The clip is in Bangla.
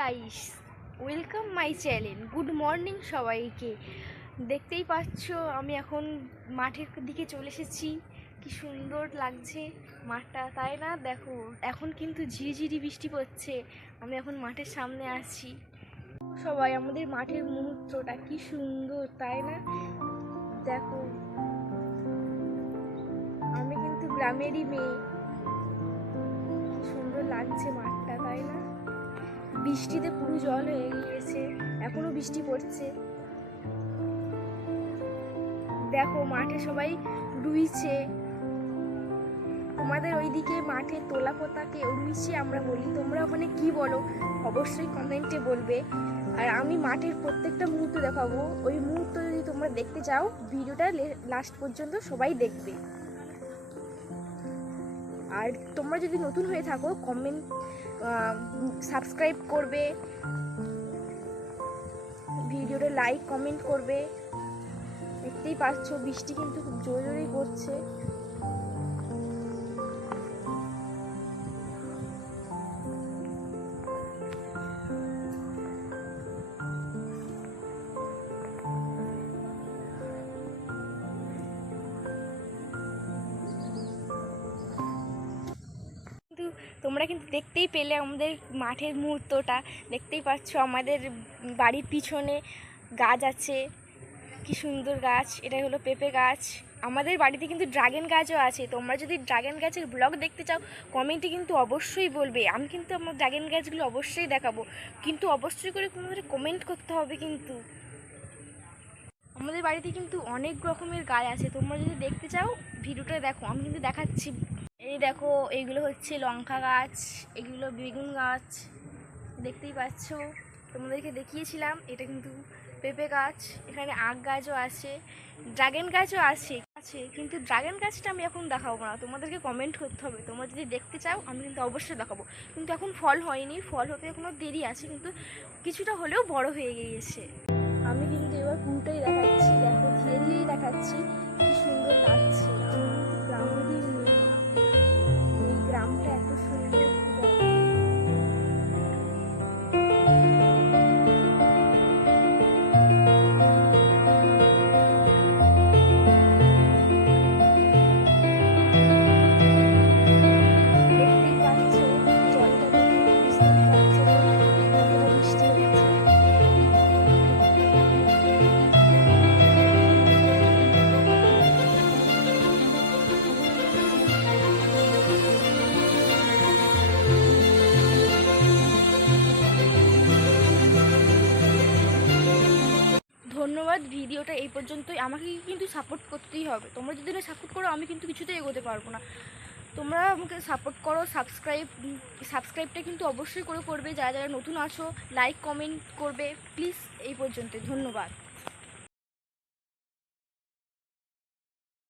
Guys welcome my channel good morning সবাইকে। দেখতেই পাচ্ছ, আমি এখন মাঠের দিকে চলে এসেছি। কি সুন্দর লাগছে মাঠটা, তাই না? দেখো, এখন কিন্তু ঝিরিঝিরি বৃষ্টি পড়ছে। আমি এখন মাঠের সামনে আছি। সবাই, আমাদের মাঠের মুহূর্তটা কি সুন্দর, তাই না? দেখো, আমি কিন্তু গ্রামেরই মেয়ে। সুন্দর লাগছে মাঠটা, তাই না? বৃষ্টিতে পুরো জল হয়ে গিয়েছে, এখনও বৃষ্টি পড়ছে। দেখো, মাঠে সবাই রুইছে। তোমাদের ওইদিকে মাঠে তোলা পোতাকে রুইছে আমরা বলি। তোমরা ওখানে কি বলো? অবশ্যই কমেন্টে বলবে। আর আমি মাঠের প্রত্যেকটা মুহূর্ত দেখাবো। ওই মুহূর্ত যদি তোমরা দেখতে চাও, ভিডিওটা লাস্ট পর্যন্ত সবাই দেখবে। আর তোমরা যদি নতুন হয়ে থাকো কমেন্ট সাবস্ক্রাইব করবে। ভিডিওটা লাইক কমেন্ট করবে। দেখতেই পাচ্ছ, বৃষ্টি কিন্তু খুব জোরে জোরেই পড়ছে। তোমরা কিন্তু দেখতেই পেলে আমাদের মাঠের মুহূর্তটা। দেখতেই পাচ্ছ আমাদের বাড়ির পিছনে গাছ আছে। কি সুন্দর গাছ এটা হলো পেঁপে গাছ। আমাদের বাড়িতে কিন্তু ড্রাগন গাছও আছে। তোমরা যদি ড্রাগন গাছের ব্লগ দেখতে চাও কমেন্টে কিন্তু অবশ্যই বলবে। আমি কিন্তু আমার ড্রাগন গাছগুলো অবশ্যই দেখাবো। কিন্তু অবশ্যই করে তোমাদের কমেন্ট করতে হবে কিন্তু। আমাদের বাড়িতে কিন্তু অনেক রকমের গাছ আছে। তোমরা যদি দেখতে চাও, ভিডিওটা দেখো। আমি কিন্তু দেখাচ্ছি। এই দেখো, এইগুলো হচ্ছে লঙ্কা গাছ, এগুলো বেগুন গাছ, দেখতেই পাচ্ছ। তোমাদেরকে দেখিয়েছিলাম, এটা কিন্তু পেঁপে গাছ, এখানে আখ গাছও আছে, ড্রাগন গাছও আছে আছে, কিন্তু ড্রাগন গাছটা আমি এখন দেখাবো না। তোমাদেরকে কমেন্ট করতে হবে। তোমরা যদি দেখতে চাও, আমি কিন্তু অবশ্যই দেখাবো। কিন্তু এখন ফল হয়নি, ফল হতে এখনও দেরি আছে, কিন্তু কিছুটা হলেও বড় হয়ে গিয়েছে। আমি কিন্তু এবার পুরোটাই দেখাচ্ছি, দেখো ধীরে ধীরেই দেখাচ্ছি। ধন্যবাদ, ভিডিওটা এই পর্যন্তই। আমাকে কিন্তু সাপোর্ট করতেই হবে। তোমরা যদি না সাপোর্ট করো, আমি কিন্তু কিছুতেই এগোতে পারব না। তোমরা আমাকে সাপোর্ট করো সাবস্ক্রাইব সাবস্ক্রাইবটা কিন্তু অবশ্যই করে করবে। যারা যারা নতুন আছো লাইক কমেন্ট করবে। প্লিজ এই পর্যন্ত ধন্যবাদ।